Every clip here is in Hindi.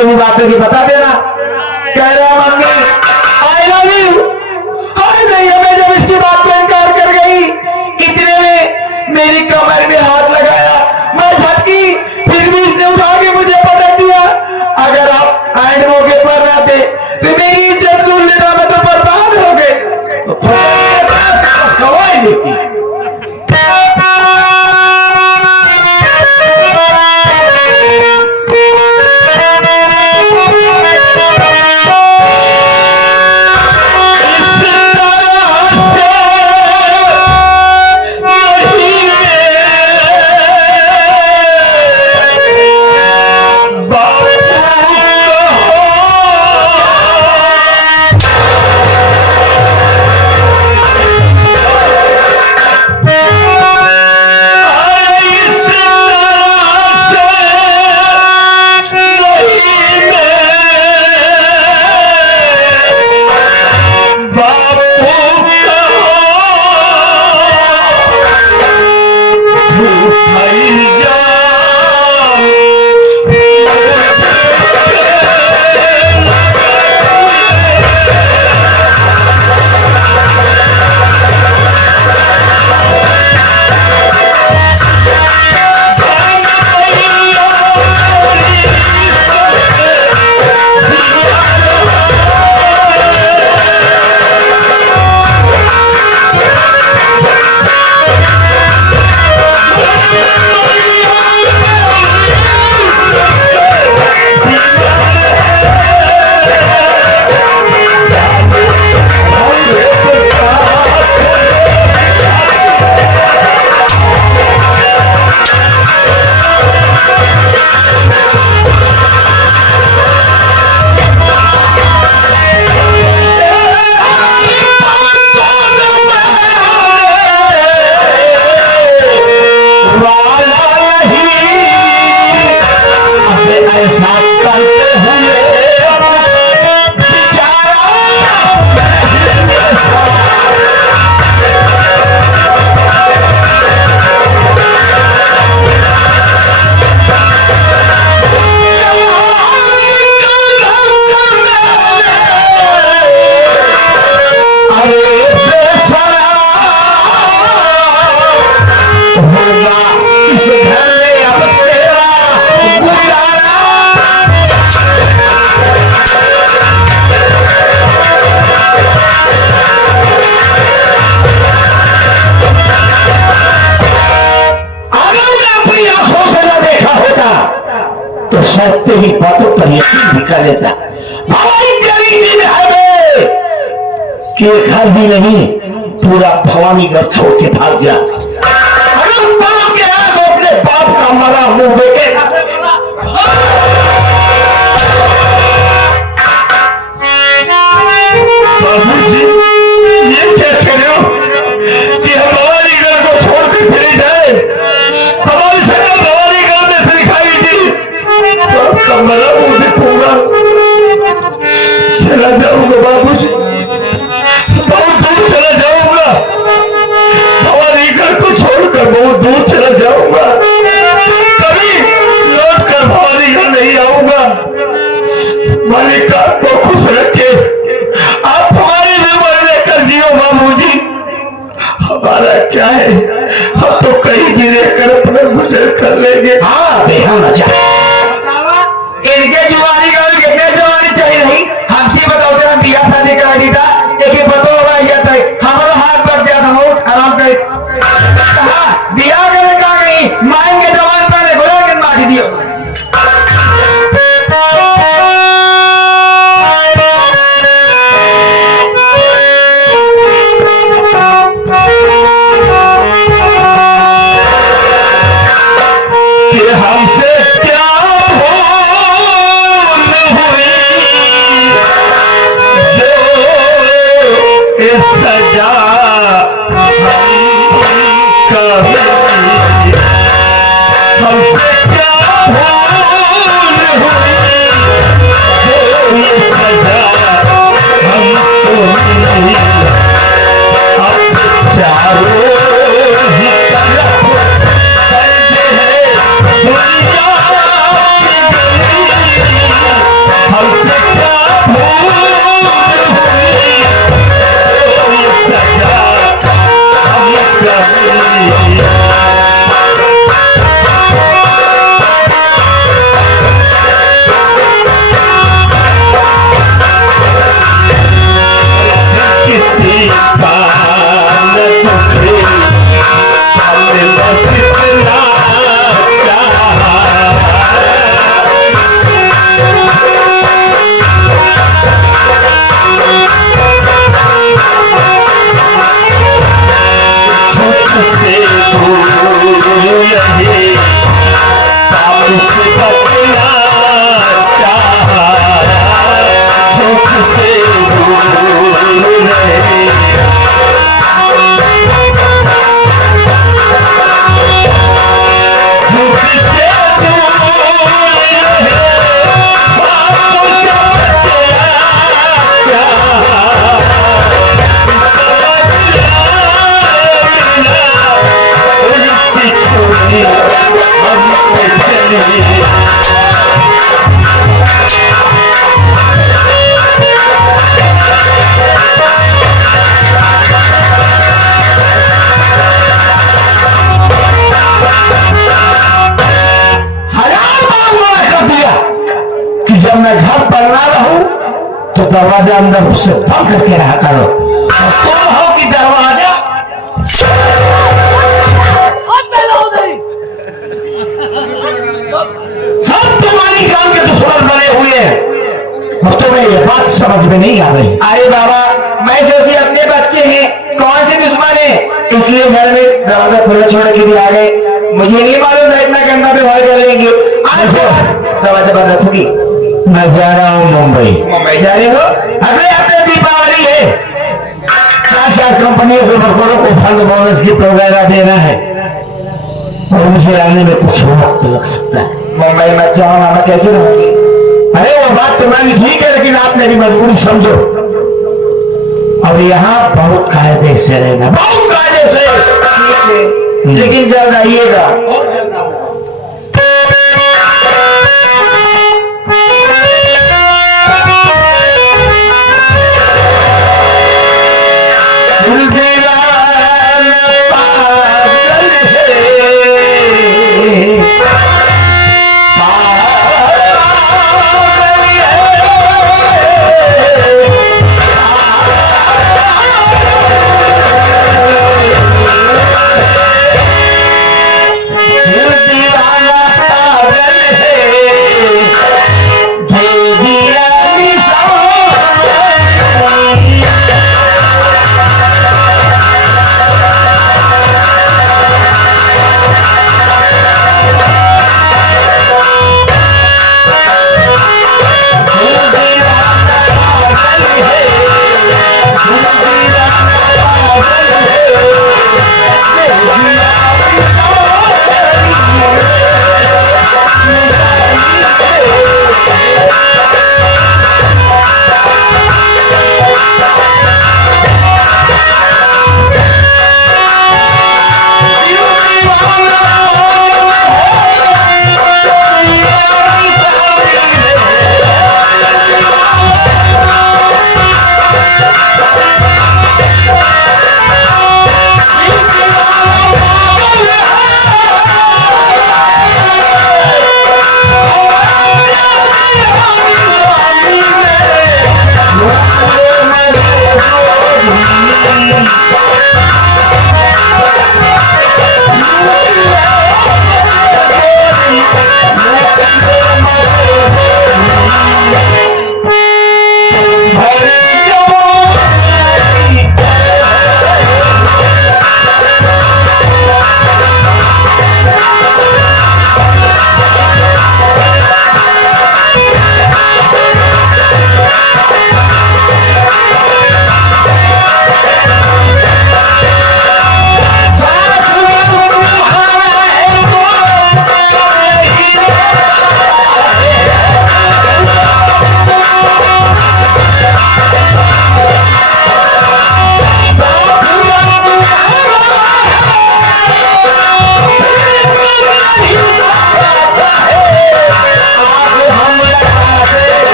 जो भी बात होगी बता देना। कह रहा मम्मी आई लव यू। अरे नहीं, मैं जब इसकी बात को इनकार कर गई, इतने में मेरी कमर में हाथ लगाया, मैं झटकी, फिर भी इसने उठा के मुझे पटक दिया। अगर आप एंड मौके पर रहते तो मेरी इज्जत सुन लेना, मैं तो बर्बाद हो गई। तो सवाल लेती तेरी बातों पर यकीन भी कर लेता। भवानी गरीबी है कि घर भी नहीं, पूरा भवानीगढ़ छोड़ के भाग जा। अगर बाप के हाथ तो अपने बाप का मरा मुंह देखेगा। बाबूजी ये क्या कह रहे हो कि हम भवानीगढ़ को छोड़ के चले जाए? हमारी संगत भवानीगढ़ में फिर खाई थी, कमरा मुझे देखूंगा, चला जाऊंगा बाबूजी, बहुत दूर चला जाऊंगा, हमारे घर को छोड़कर बहुत दूर चला जाऊंगा, कभी लौट कर भवानी घर नहीं आऊंगा। मालिक आपको खुश रखे, आप हमारी बीमारी लेकर जियो बाबूजी, हमारा क्या है, हम तो कहीं भी रहकर अपना गुजर कर लेंगे। हाँ बेहद अच्छा, इनके जुआनी का कितने जवानी चाहिए नहीं, हमसे बताओ जरा, बिया शादी करा दी था, एक पतो होगा हमारा हाथ पर जाता हो आराम कर बिया करे का नहीं, माइन के जवान पर गोला के मार दियो। हमसे क्या सजा हमसे क्या भूल हुई, सजा हमको मिली, अब चारों ही तरफ दर्द है दुनिया की गली। दरवाजा अंदर से बंद करके रहा करो। तुम हो कि दरवाजा? सब तुम्हारी जान के दुश्मन बने हुए हैं और तुम्हें ये बात समझ में नहीं आ रही। अरे बाबा, मैं सोची अपने बच्चे हैं, कौन से दुश्मन है, इसलिए घर में दरवाजा खुला छोड़ के भी आ गए। मुझे नहीं मालूम था इतना गंदा व्यवहार कर लेंगे। आज के बाद दरवाजा बंद रखोगी। मैं जा रहा हूँ मुंबई। मुंबई जा रहे हो? अगले हफ्ते दीपावली है। 4 कंपनियों के वर्करों को फंड बोनस की प्रोग्राम देना है और मुझे आने में कुछ वक्त लग सकता है। मुंबई मत जाओ मामा, कैसे रहोगे? अरे वो बात तुम्हारी ठीक है, लेकिन आप मेरी मजबूरी समझो। और यहाँ बहुत कायदे से रहना, बहुत कायदे से। ठीक है, लेकिन जल्द आइएगा।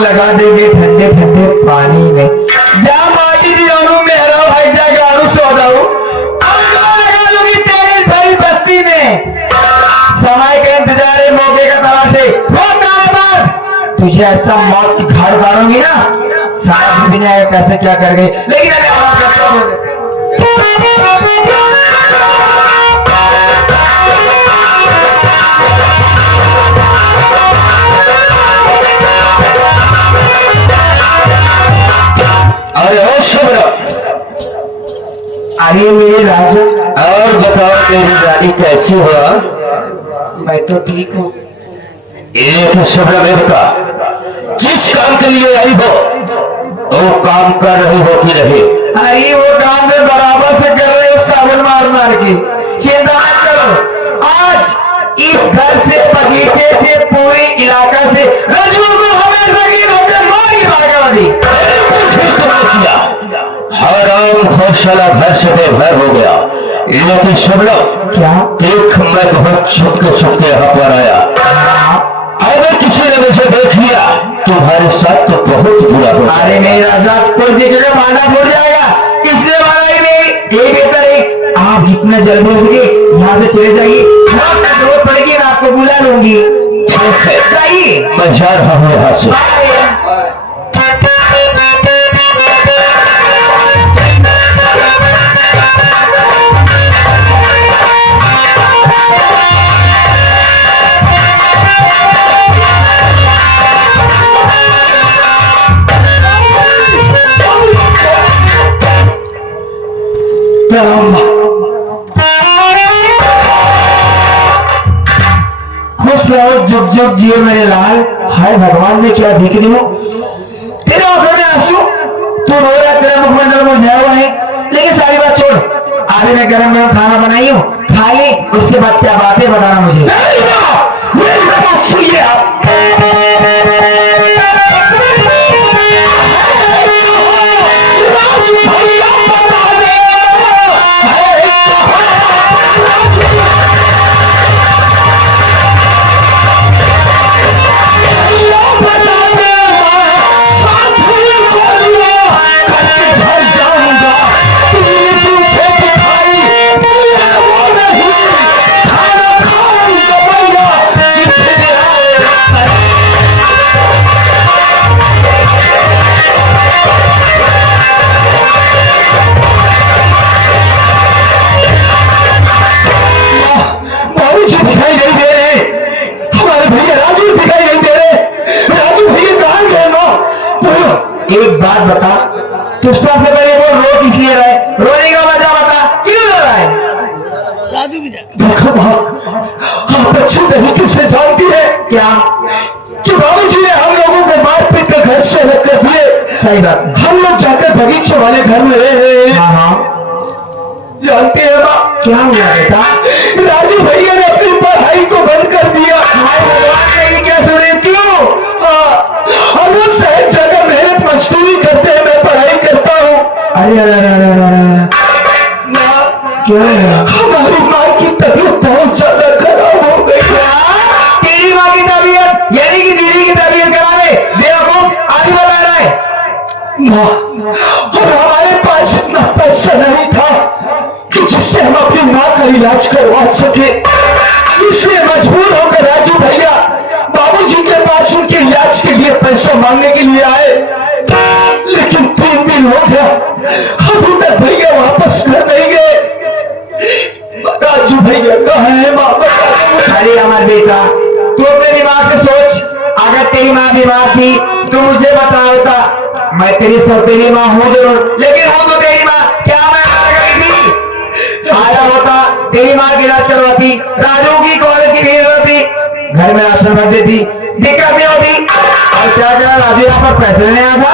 लगा देंगे ठंडे ठंडे पानी में। जा माटी दियोनू मेरा भाई जा गाड़ू सो जाऊं लगा लूंगी तेरी भाई बस्ती में। समय के इंतजार है, मौके का तलाश है। वो पर तुझे ऐसा मौत की घर मारूंगी ना, साथ भी नहीं आएगा कैसे क्या कर गए। लेकिन अभी आवाज करता हूं। अरे ओ शुभ्र, अरे मेरे राजा, और बताओ मेरी रानी कैसी हो? मैं तो ठीक हूँ। एक शुभ्र देवता, जिस काम के लिए आई हो वो काम कर रही हो कि नहीं? अरे वो काम में बराबर से कर रहे हो, साबुन मार मार के। चिंता मत करो, आज इस घर से, बगीचे से, पूरे इलाका से रजू को हमेशा की रोके मार के भागा दी। हराम खोशाला घर से बेघर हो गया। लेकिन सब लोग क्या? देख, मैं बहुत छुपके यहाँ पर आया। अगर किसी ने मुझे देख लिया तुम्हारे साथ तो बहुत बुरा होगा। अरे मेरे राजा, कोई देखेगा भांडा फूट जाएगा, इसलिए मारा ही नहीं। ये बेहतर है आप जितना जल्दी हो सके यहाँ से चले जाइए, जरूरत पड़ेगी मैं आपको बुला लूंगी। ठीक है, जाइए। मैं जा रहा हूँ यहाँ से। खुश रहो, जुग जुग जियो मेरे लाल। हाय भगवान ने क्या देख रही हो, तेरे आंखों में आंसू, तू रो रहा, तेरा मुखमंडल मुरझाया हुआ है। लेकिन सारी बात छोड़, आगे मैं गरम गरम खाना बनाई हूँ, खा ले, उसके बाद क्या बातें बताना मुझे। सुनिए आप, एक बात बता, तू सबसे पहले वो रो किस लिए रहा है? रोने का वजह बता, क्यों रो रहा है? देखो माँ, आप अच्छी तरीके से जानती है क्या? कि बाबूजी ने हम लोगों को मार पीट कर घर से अलग कर दिए। सही बात। हम लोग जाकर बगीचे वाले घर में रहे। हाँ हाँ, जानती है माँ, क्या हुआ बेटा? राजू भैया ने अपनी पढ़ाई को बंद कर दिया। हाय भगवान ने ये क्या सुने, क्यों? और वो शहर जगह मेहनत मजदूरी करते हैं, मैं पढ़ाई करता हूँ। अरे अरे अरे अरे अरे, क्या हुआ? हमारी माँ की तबीयत बहुत ज्यादा खराब हो गई है। तेरी माँ की तबीयत यानी कि दीदी की तबीयत खराब है? बेवकूफ, आगे बता रहा है। माँ, और हमारे पास इतना पैसा नहीं था कि जिससे हम अपनी माँ का इलाज करवा सके। इसलिए मजबूर होकर राजू भैया बाबूजी के पास उनके इलाज के लिए पैसा मांगने के लिए आए। लेकिन 3 दिन हो गया, अभी तक भैया वापस घर नहीं गए। राजू भैया कहाँ है माँ? अरे हमारे बेटा, तू अपने दिमाग से सोच, अगर तेरी माँ बीमार थी तो मुझे बता होता। मैं तेरी सौतेली माँ हूँ जरूर, लेकिन हूँ तो तेरी माँ। क्या मैं मर गई थी? आया होता, तेरी माँ की इलाज करवाती, राजू की कॉलेज की फीस होती, घर में राशन भर देती, दिक्कत नहीं होती। और क्या करा, राजू यहाँ पर पैसे लेने आया था?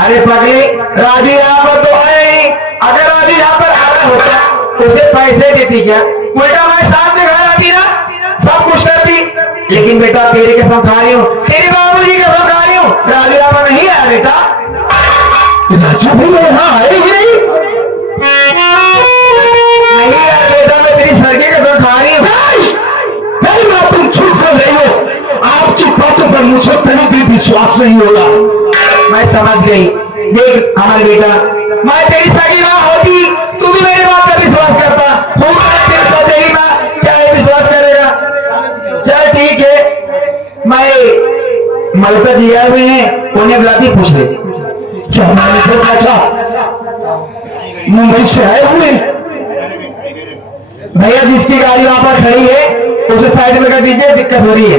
अरे पगली, राजू यहाँ पर तो आया ही। अगर राजू यहाँ पर आया होता, उसे पैसे देती क्या? उल्टा मैं साथ में घर आती ना, सब कुछ करती। लेकिन बेटा तेरी कसम खा रही हूँ, तेरे बाबूजी की कसम खा रही हूँ, राजू यहाँ पर नहीं आया बेटा। राजू भैया यहाँ आए ही नहीं। नहीं आया बेटा, मैं तेरी सर की कसम खा रही हूँ। नहीं माँ, तुम झूठ बोल रही हो। आपकी बातों पर मुझे कभी भी विश्वास नहीं होगा। मैं समझ गई। देख हमारे बेटा, मैं तेरी सगी माँ होती, तू भी मेरी बात का विश्वास करता। हूँ मैं तेरी माँ, क्या ये विश्वास करेगा? चल ठीक है, मैं मलका जी आए हुए हैं, उन्हें बुलाती, पूछ ले। क्या हमारे चाचा मुंबई से आए हुए? भैया जिसकी गाड़ी वहां पर खड़ी है उसे साइड में कर दीजिए, दिक्कत हो रही है।